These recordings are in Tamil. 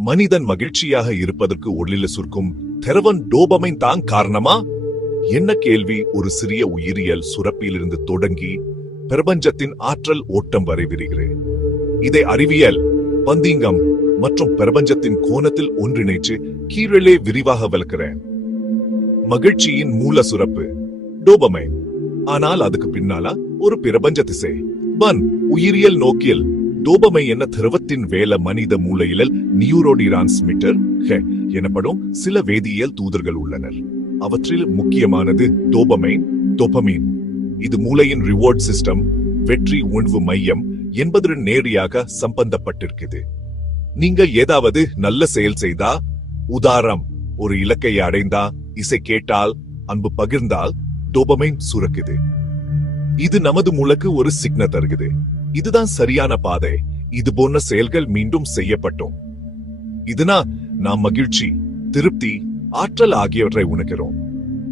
மனிதன் மகிழ்ச்சியாக இருப்பதற்கு உள்ளில சுருக்கும் தெரவன் டோபமைன் தான் காரணமா? என்ன கேள்வி? ஒரு சிறிய உயிரியல் சுரப்பியிலிருந்து தொடங்கி பிரபஞ்சத்தின் ஆற்றல் ஓட்டம் வரை விரிகிறேன். இதை அறிவியல் பந்தீங்கம் மற்றும் பிரபஞ்சத்தின் கோணத்தில் ஒன்றிணைச்சு கீழே விரிவாக விளக்குறேன். மகிழ்ச்சியின் மூல சுரப்பு டோபமைன். ஆனால் அதுக்கு பின்னால? ஒரு பிரபஞ்ச திசை. பன் உயிரியல் நோக்கில் டோபமை என்ன திரவத்தின் வேல மனித மூளையிலல் நியூரோடிரான்ஸ்மிட்டர் எனப்படும் சில வேதியியல் தூதர்கள் உள்ளனர். அவற்றில் முக்கியமானது டோபமைன் டோபமீன். இது மூளையின் ரிவார்ட் சிஸ்டம் வெற்றி உணர்வு மையம் என்பதுடன் நேரடியாக சம்பந்தப்பட்டிருக்குது நீங்க ஏதாவது நல்ல செயல் செய்தா உதாரம் ஒரு இலக்கை அடைந்தா இசை கேட்டால் அன்பு பகிர்ந்தால் டோபமைன் சுரக்குது. இது நமது மூளைக்கு ஒரு சிக்ன தருகுது இதுதான் சரியான பாதை. இது போன்ற செயல்கள் மீண்டும் செய்யப்பட்டோம். இதனா நாம் மகிழ்ச்சி திருப்தி ஆற்றல் ஆகியவற்றை உணர்கிறோம்.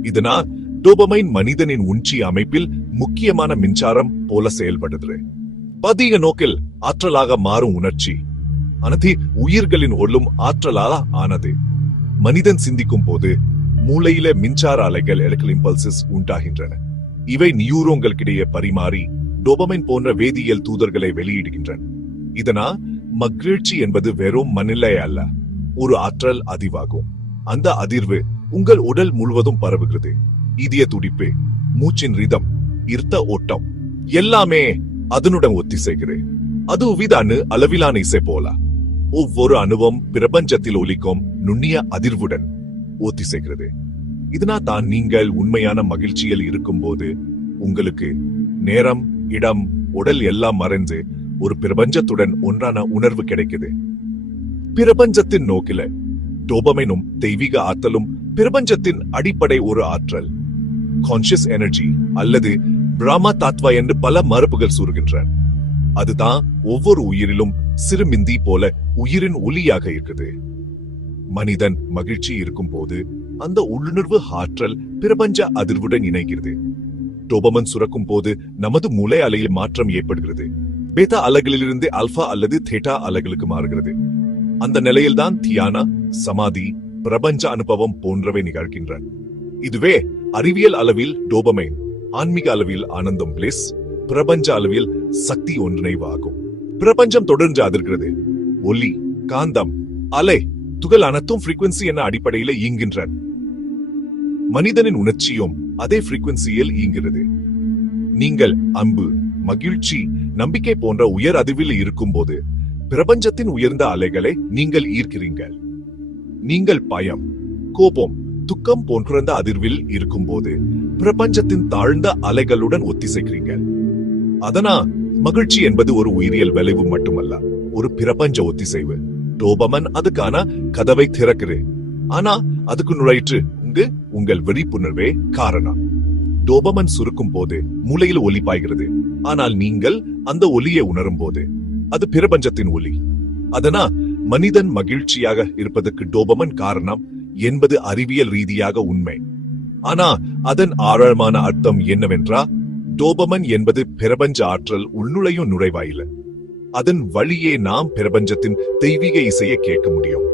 இதனால் டோபமைன் மனிதனின் உஞ்சி அமைப்பில் முக்கியமான மின்சாரம் போல செயல்படுகிறது. பதிக நோக்கில் ஆற்றலாக மாறும் உணர்ச்சி. அனதி உயிர்களின் ஒள்ளும் ஆற்றலால ஆனது. மனிதன் சிந்திக்கும் போது மூளையில மின்சார அலைகள் எலக்ட்ரிக் இம்பல்சஸ் உண்டாகின்றன. இவை நியூரோங்களுக்கிடையே பரிமாறி டோபமைன் போன்ற வேதியியல் தூதர்களை வெளியிடுகின்றன. இதனால் மகிழ்ச்சி என்பது வெறும் மனநிலை அல்ல ஒரு ஆற்றல் அதிவாகும். அந்த அதிர்வு உங்கள் உடல் முழுவதும் பரவுகிறது. இதய துடிப்பு மூச்சின் ரிதம் இருத்த ஓட்டம் எல்லாமே அதனுடன் ஒத்திசைகிறது. அது விதானு அளவிலான இசை போல. ஒவ்வொரு அணுவும் பிரபஞ்சத்தில் ஒலிக்கும் நுண்ணிய அதிர்வுடன் ஒத்திசைகிறது. இதனால் தான் நீங்கள் உண்மையான மகிழ்ச்சியில் இருக்கும்போது உங்களுக்கு நேரம் இடம் உடல் எல்லாம் மறைந்து ஒரு பிரபஞ்சத்துடன் ஒன்றான உணர்வு கிடைக்குது. பிரபஞ்சத்தின் நோக்கில டோபமைனும் தெய்வீக ஆற்றலும் பிரபஞ்சத்தின் அடிப்படை ஒரு ஆற்றல். கான்சியஸ் எனர்ஜி அல்லது பிராமா தாத்வா என்று பல மரபுகள் சூறுகின்றன. அதுதான் ஒவ்வொரு உயிரிலும் சிறுமிந்தி போல உயிரின் ஒலியாக இருக்குது. மனிதன் மகிழ்ச்சி இருக்கும் போது அந்த உள்ளுணர்வு ஆற்றல் பிரபஞ்ச அதிர்வுடன் இணைகிறது. டோபமன் சுரக்கும் போது நமது மூளை அலையில் மாற்றம் ஏற்படுகிறது. பேதா அலைகளிலிருந்து அல்பா அல்லது தேட்டா அலைகளுக்கு மாறுகிறது. அந்த நிலையில்தான் தியானா சமாதி பிரபஞ்ச அனுபவம் போன்றவை நிகழ்கின்றன. இதுவே அறிவியல் அளவில் டோபமைன் ஆன்மீக அளவில் ஆனந்தம் பிளேஸ் பிரபஞ்ச அளவில் சக்தி ஒன்றிணைவாகும். பிரபஞ்சம் தொடர்ந்து அதிர்கிறது. ஒலி காந்தம் அலை துகள் அனைத்தும் frequency என அடிப்படையில் இயங்குகின்றன. மனிதனின் உணர்ச்சியும் அதே frequencyயில் இயங்குகிறது. நீங்கள் அன்பு மகிழ்ச்சி நம்பிக்கை போன்ற உயர் அதிர்வில் இருக்கும்போது பிரபஞ்சத்தின் உயர்ந்த அலைகளை நீங்கள் ஈர்க்கிறீர்கள். நீங்கள் பயம் கோபம் துக்கம் போன்ற அதிர்வில் இருக்கும்போது பிரபஞ்சத்தின் தாழ்ந்த அலைகளுடன் ஒத்திசைக்கிறீர்கள். அதனா மகிழ்ச்சி என்பது ஒரு உயிரியல் விளைவு மட்டுமல்ல ஒரு பிரபஞ்ச ஒத்திசைவு. டோபமன் அதுக்கான கதவை திறக்குது ஆனா அதுக்கு நுழையிற்று உங்க உங்கள் விழிப்புணர்வே காரணம். டோபமன் சுருக்கும் போது மூளையில் ஒலி பாய்கிறது. ஆனால் நீங்கள் அந்த ஒலியை உணரும் போது. அது பிரபஞ்சத்தின் ஒலி. அதனா மனிதன் மகிழ்ச்சியாக இருப்பதற்கு டோபமன் காரணம் என்பது அறிவியல் ரீதியாக உண்மை. ஆனா அதன் ஆழமான அர்த்தம் என்னவென்றா டோபமன் என்பது பிரபஞ்ச ஆற்றல் உள்நுழையும் நுழைவாயில. அதன் வழியே நாம் பிரபஞ்சத்தின் தெய்வீக இசையை கேட்க முடியும்.